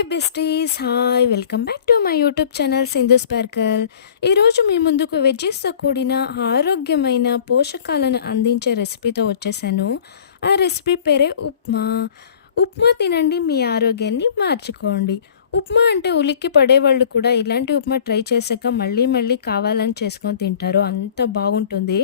Hey besties, hi, welcome back to my YouTube channel Sindhu sparkle. ఈరోజు మీ ముందుకు వెజ్జెస్తో కూడిన ఆరోగ్యమైన పోషకాలను అందించే రెసిపీతో వచ్చేసాను. ఆ రెసిపీ పేరే ఉప్మా. ఉప్మా తినండి, మీ ఆరోగ్యాన్ని మార్చుకోండి. ఉప్మా అంటే ఉలిక్కి పడేవాళ్ళు కూడా ఇలాంటి ఉప్మా ట్రై చేశాక మళ్ళీ మళ్ళీ కావాలని చేసుకొని తింటారు. అంత బాగుంటుంది.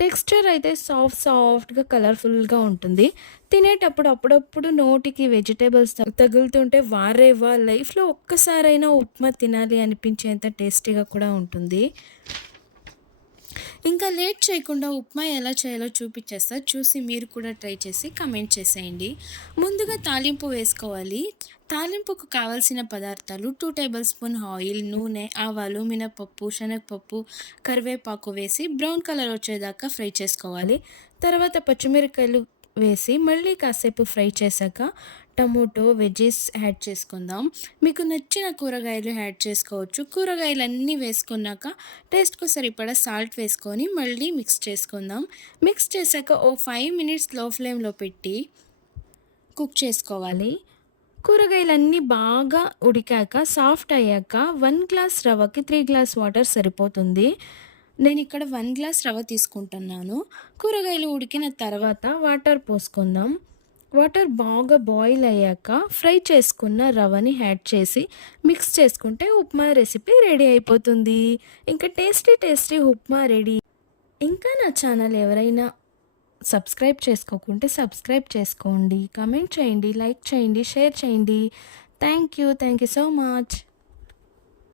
టెక్స్చర్ అయితే సాఫ్ట్గా కలర్ఫుల్గా ఉంటుంది. తినేటప్పుడు అప్పుడప్పుడు నోటికి వెజిటేబుల్స్ తగులుతుంటే వారేవా లైఫ్లో ఒక్కసారైనా ఉప్మా తినాలి అనిపించేంత టేస్టీగా కూడా ఉంటుంది. ఇంకా లేట్ చేయకుండా ఉప్మా ఎలా చేయాలో చూపించేస్తా. చూసి మీరు కూడా ట్రై చేసి కమెంట్ చేసేయండి. ముందుగా తాలింపు వేసుకోవాలి. తాలింపుకు కావాల్సిన పదార్థాలు 2 టేబుల్ స్పూన్ ఆయిల్, నూనె, ఆవాలు, మినపప్పు, శనగపప్పు, కరివేపాకు వేసి బ్రౌన్ కలర్ వచ్చేదాకా ఫ్రై చేసుకోవాలి. తర్వాత పచ్చిమిరపకాయలు వేసి మళ్ళీ కాసేపు ఫ్రై చేశాక టమోటో, వెజ్జీస్ యాడ్ చేసుకుందాం. మీకు నచ్చిన కూరగాయలు యాడ్ చేసుకోవచ్చు. కూరగాయలన్నీ వేసుకున్నాక టేస్ట్‌కు సరిపడా సాల్ట్ వేసుకొని మళ్ళీ మిక్స్ చేసుకుందాం. మిక్స్ చేశాక ఓ 5 మినిట్స్ లో ఫ్లేమ్‌లో పెట్టి కుక్ చేసుకోవాలి. కూరగాయలన్నీ బాగా ఉడికాక సాఫ్ట్ అయ్యాక 1 గ్లాస్ రవ్వకి 3 గ్లాస్ వాటర్ సరిపోతుంది. నేను ఇక్కడ 1 గ్లాస్ రవ్వ తీసుకుంటున్నాను. కూరగాయలు ఉడికిన తర్వాత వాటర్ పోసుకుందాం. వాటర్ బాగా బాయిల్ అయ్యాక ఫ్రై చేసుకున్న రవ్వని యాడ్ చేసి మిక్స్ చేసుకుంటే ఉప్మా రెసిపీ రెడీ అయిపోతుంది. ఇంకా టేస్టీ ఉప్మా రెడీ. ఇంకా నా ఛానల్ ఎవరైనా సబ్స్క్రైబ్ చేసుకోకుంటే సబ్స్క్రైబ్ చేసుకోండి. కామెంట్ చేయండి, లైక్ చేయండి, షేర్ చేయండి. Thank you so much.